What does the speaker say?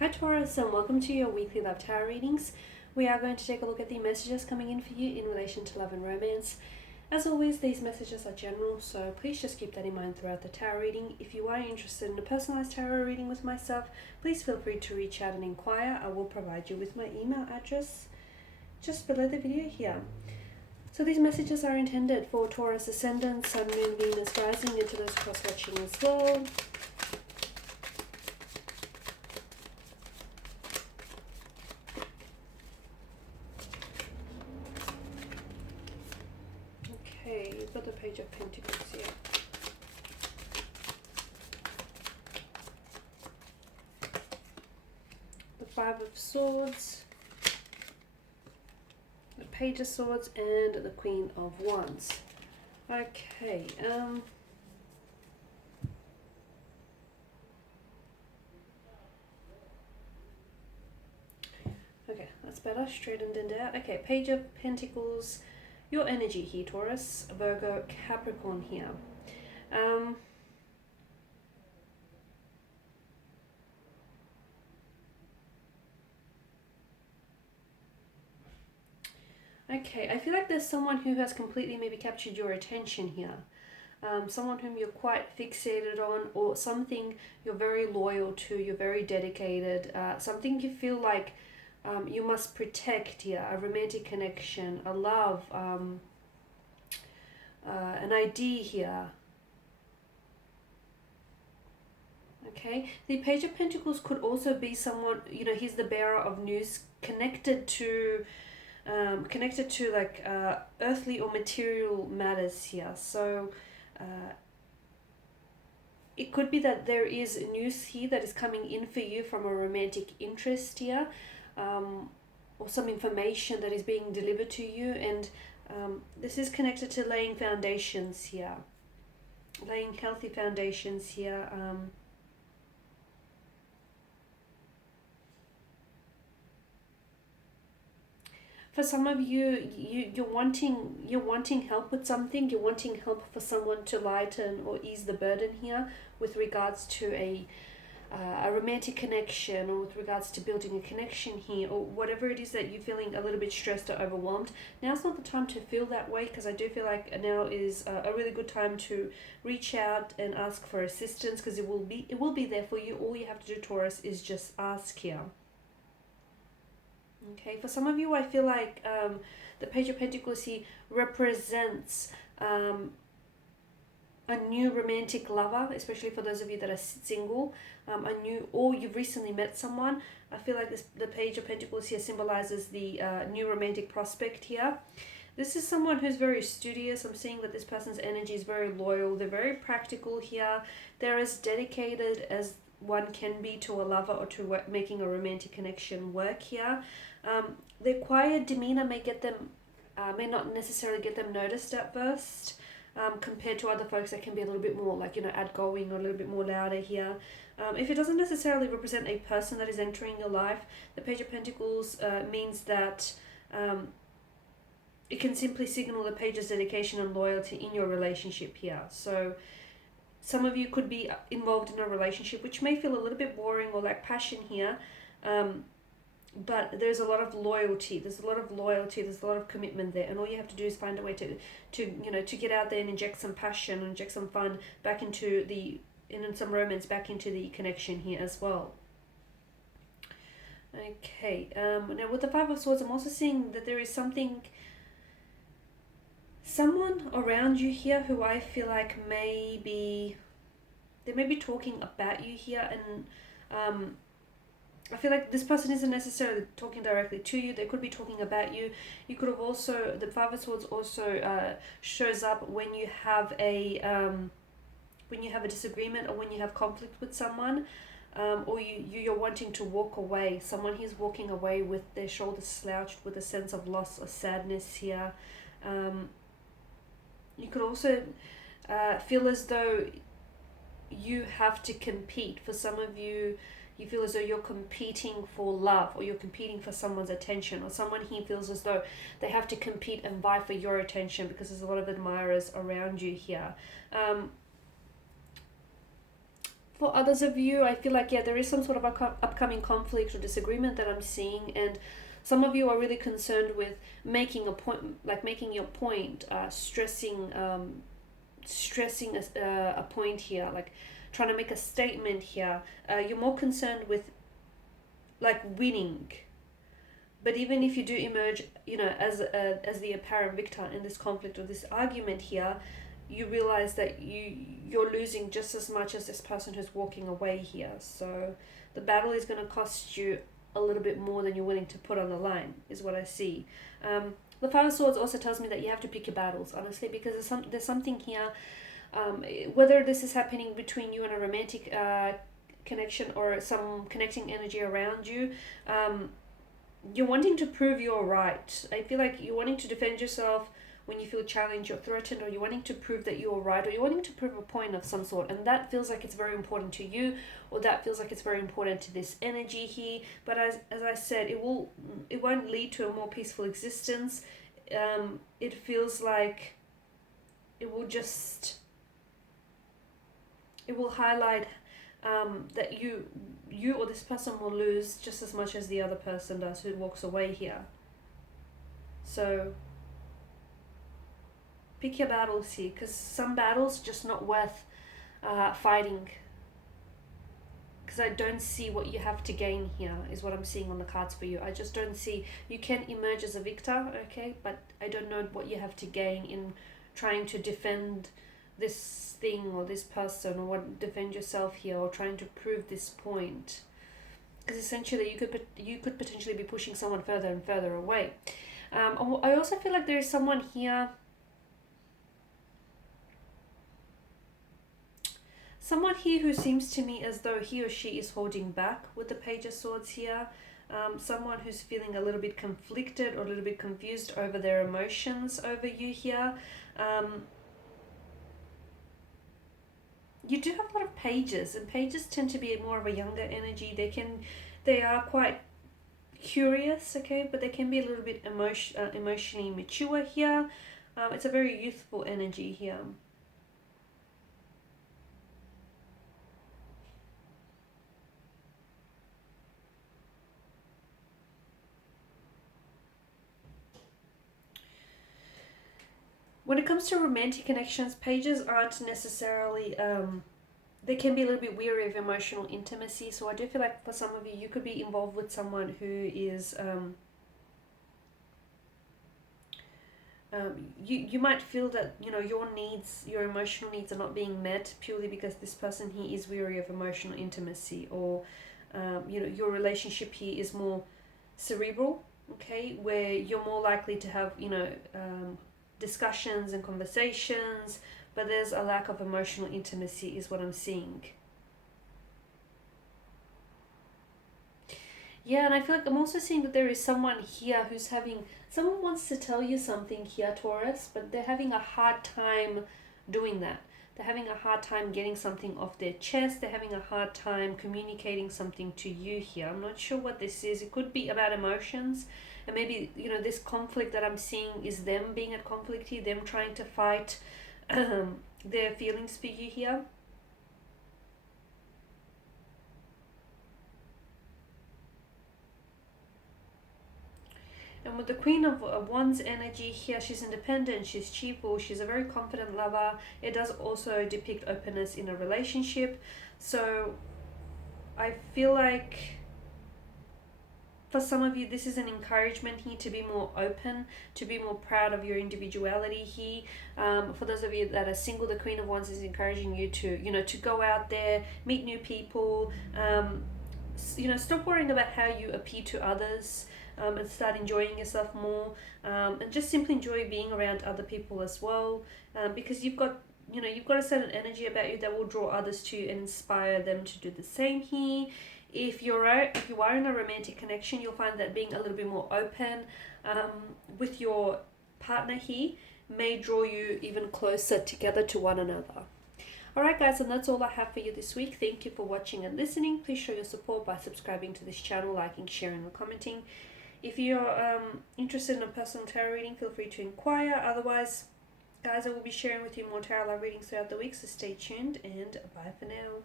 Hi Taurus, and welcome to your weekly love tarot readings. We are going to take a look at the messages coming in for you in relation to love and romance. As always, these messages are general, so please just keep that in mind throughout the tarot reading. If you are interested in a personalized tarot reading with myself, please feel free to reach out and inquire. I will provide you with my email address just below the video here. So these messages are intended for Taurus Ascendant, Sun, Moon, Venus, Rising, and to those cross-watching as well. Okay, you've got the Page of Pentacles here. The Five of Swords, the Page of Swords, and the Queen of Wands. Okay, okay, that's better, straightened and out. Okay, Page of Pentacles, your energy here, Taurus, Virgo, Capricorn here. Okay, I feel like there's someone who has completely maybe captured your attention here. Someone whom you're quite fixated on, or something you're very loyal to, you're very dedicated, something you feel like you must protect here, a romantic connection, a love, an idea here. Okay, the Page of Pentacles could also be someone, you know, he's the bearer of news connected to like earthly or material matters here. So it could be that there is news here that is coming in for you from a romantic interest here, or some information that is being delivered to you, and this is connected to laying foundations here, laying healthy foundations here. For some of you, you're wanting help with something. You're wanting help for someone to lighten or ease the burden here with regards to a romantic connection, or with regards to building a connection here, or whatever it is that you're feeling a little bit stressed or overwhelmed. Now's not the time to feel that way, because I do feel like now is a really good time to reach out and ask for assistance, because it will be there for you. All you have to do, Taurus, is just ask here. Okay, for some of you, I feel like the Page of Pentacles here represents a new romantic lover, especially for those of you that are single, or you've recently met someone. I feel like the Page of Pentacles here symbolizes the new romantic prospect here. This is someone who's very studious. I'm seeing that this person's energy is very loyal. They're very practical here. They're as dedicated as one can be to a lover, or to making a romantic connection work here. Their quiet demeanor may may not necessarily get them noticed at first, compared to other folks that can be a little bit more, like, you know, outgoing, or a little bit more louder here. If it doesn't necessarily represent a person that is entering your life, the Page of Pentacles means that it can simply signal the page's dedication and loyalty in your relationship here. So some of you could be involved in a relationship which may feel a little bit boring or lack passion here, but there's a lot of loyalty. There's a lot of commitment there, and all you have to do is find a way to get out there and inject some passion, and inject some fun back into and some romance back into the connection here as well. Okay, now with the Five of Swords, I'm also seeing that there is someone around you here who I feel like they may be talking about you here, and I feel like this person isn't necessarily talking directly to you. They could be talking about you. You could have also, the Five of Swords also shows up when you have a disagreement, or when you have conflict with someone, or you're wanting to walk away. Someone who's walking away with their shoulders slouched, with a sense of loss or sadness here. You could also feel as though you have to compete. For some of you, you feel as though you're competing for love, or you're competing for someone's attention, or someone here feels as though they have to compete and vie for your attention, because there's a lot of admirers around you here. For others of you, I feel like, yeah, there is some sort of upcoming conflict or disagreement that I'm seeing, and some of you are really concerned with making a point, like making your point, stressing a point here, like trying to make a statement here. You're more concerned with like winning. But even if you do emerge, as the apparent victor in this conflict or this argument here, you realize that you're losing just as much as this person who's walking away here. So the battle is going to cost you a little bit more than you're willing to put on the line, is what I see. The Five of Swords also tells me that you have to pick your battles, honestly, because there's something here. Whether this is happening between you and a romantic connection or some connecting energy around you, you're wanting to prove you're right. I feel like you're wanting to defend yourself when you feel challenged or threatened, or you're wanting to prove that you're right, or you're wanting to prove a point of some sort, and that feels like it's very important to you, or that feels like it's very important to this energy here. But as I said, it won't lead to a more peaceful existence. It feels like it will highlight that you or this person will lose just as much as the other person does who walks away here. So pick your battles here, because some battles just not worth fighting, because I don't see what you have to gain here, is what I'm seeing on the cards for you. I just don't see. You can emerge as a victor, okay, but I don't know what you have to gain in trying to defend this thing or this person, or defend yourself here, or trying to prove this point, because essentially you could potentially be pushing someone further and further away. I also feel like there is someone here, who seems to me as though he or she is holding back with the Page of Swords here. Someone who's feeling a little bit conflicted or a little bit confused over their emotions over you here. You do have a lot of pages, and pages tend to be more of a younger energy. They are quite curious, okay, but they can be a little bit emotionally mature here. It's a very youthful energy here. When it comes to romantic connections, pages aren't necessarily, they can be a little bit weary of emotional intimacy. So I do feel like for some of you, you could be involved with someone who is, you might feel that, your emotional needs are not being met purely because this person here is weary of emotional intimacy, or, your relationship here is more cerebral, okay, where you're more likely to have, discussions and conversations, but there's a lack of emotional intimacy, is what I'm seeing. Yeah, and I feel like I'm also seeing that there is someone here someone wants to tell you something here, Taurus, but they're having a hard time doing that. They're having a hard time getting something off their chest. They're having a hard time communicating something to you here. I'm not sure what this is. It could be about emotions. And maybe, this conflict that I'm seeing is them being at conflict here, them trying to fight their feelings for you here. And with the Queen of Wands energy here, she's independent, she's cheerful, she's a very confident lover. It does also depict openness in a relationship. So I feel like for some of you, this is an encouragement here to be more open, to be more proud of your individuality here. For those of you that are single, the Queen of Wands is encouraging you to go out there, meet new people, stop worrying about how you appear to others, and start enjoying yourself more, and just simply enjoy being around other people as well, because you've got a certain energy about you that will draw others to you and inspire them to do the same here. If you are in a romantic connection, you'll find that being a little bit more open with your partner here may draw you even closer together to one another. Alright guys, and that's all I have for you this week. Thank you for watching and listening. Please show your support by subscribing to this channel, liking, sharing, and commenting. If you're interested in a personal tarot reading, feel free to inquire. Otherwise, guys, I will be sharing with you more tarot readings throughout the week, so stay tuned, and bye for now.